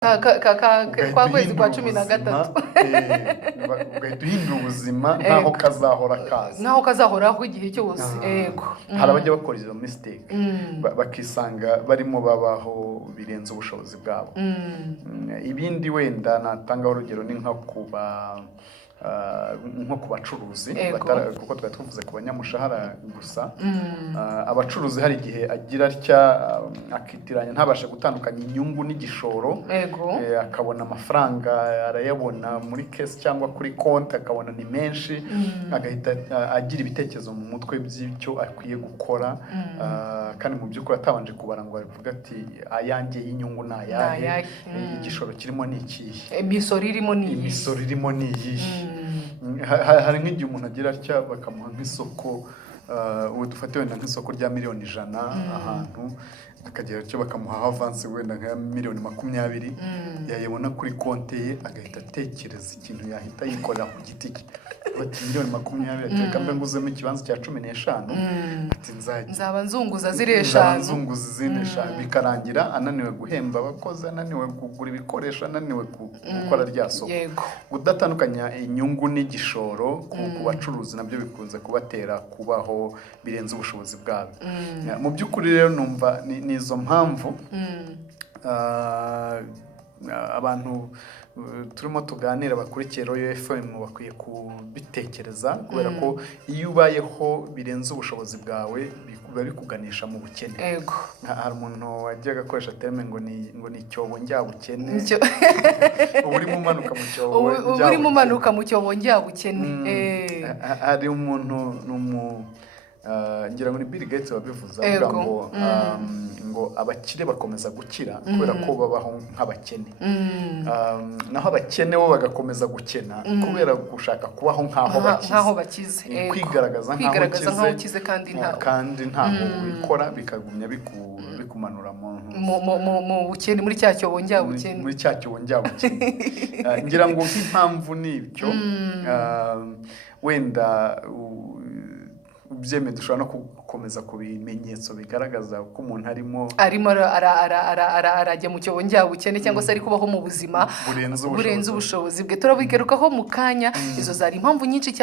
kwa kwezi kwa 13 ugahita uhindura ubuzima nkaho kazahora kaza, nkaho kazahoraho igihe cyose. Yego, hari abajya bakora izo mistake bakisanga barimo babaho birenze ubushobozi bwabo. Ibindi wenda natangaho urugero ni nko ku bacuruzi kuko twari tuvuze ku banyamushahara gusa. Abacuruzi hari igihe agira atya akitiranya ntabashe gutandukanya inyungu n'igishoro, akabona amafaranga arayabona muri case cyangwa kuri konti akabona ni menshi, agahita agira ibitekerezo mu mutwe by'icyo akwiye gukora, kandi mu by'ukuri atabanje kubara ngo bavuga ati ayanjye y'inyungu ni ayahe, igishoro kirimo ni ikihe, imisoro irimo ni iyihe. Hari nk'igihe umuntu agira atya bakamuha nk'isoko, ubu dufate wenda nk'isoko rya miliyoni 100 ahantu, akagira cyo bakamuha avance wenda nka miliyoni 20, yayibona kuri konti ye agahita atekereza ikintu yahita yikorera ku giti cye, ati miliyoni 20 ateka mbe nguzemo ikibanza cya 15, ati nzaba nzunguza zireshanu, bikarangira ananiwe guhemba abakozi, ananiwe kugura ibikoresho, ananiwe gukora rya soko. Udatandukanya inyungu n'igishoro ku bacuruzi nabyo bikunze kubatera kubaho birenze ubushobozi bwabo. Mu by'ukuri rero numva nizo mpamvu abantu turimo tuganira bakurikiye Royal FM bakwiye kubitekereza, kubera ko iyo ubayeho birenze ubushobozi bwawe biba bikuganisha mu bukene. Hari umuntu wajyaga akoresha terme ngo ni icyobo njyabukene, urimo umanuka mu cyobo njyabukene. Hari umuntu ngira ngo ni Bill Gates wabivuze, avuga ngo abakire bakomeza gukira kubera ko babaho nk'abakene, naho abakene bo bagakomeza gukena kubera gushaka kubaho nk'aho bakize, kwigaragaza nk'aho ukize kandi ntaho bikora, bikagumya bikumanura mu bukene, muri cya cyobo njyabukene. Ngira ngo nk'impamvu nibyo wenda byeme dushobora no gukomeza ku bimenyetso bigaragaza ko umuntu arimo arajya mu cyobo njyabukene cyangwa se ari kubaho mu buzima burenze ubushobozi bwe. Turabigarukaho mu kanya. Izo zari impamvu nyinshi cyane.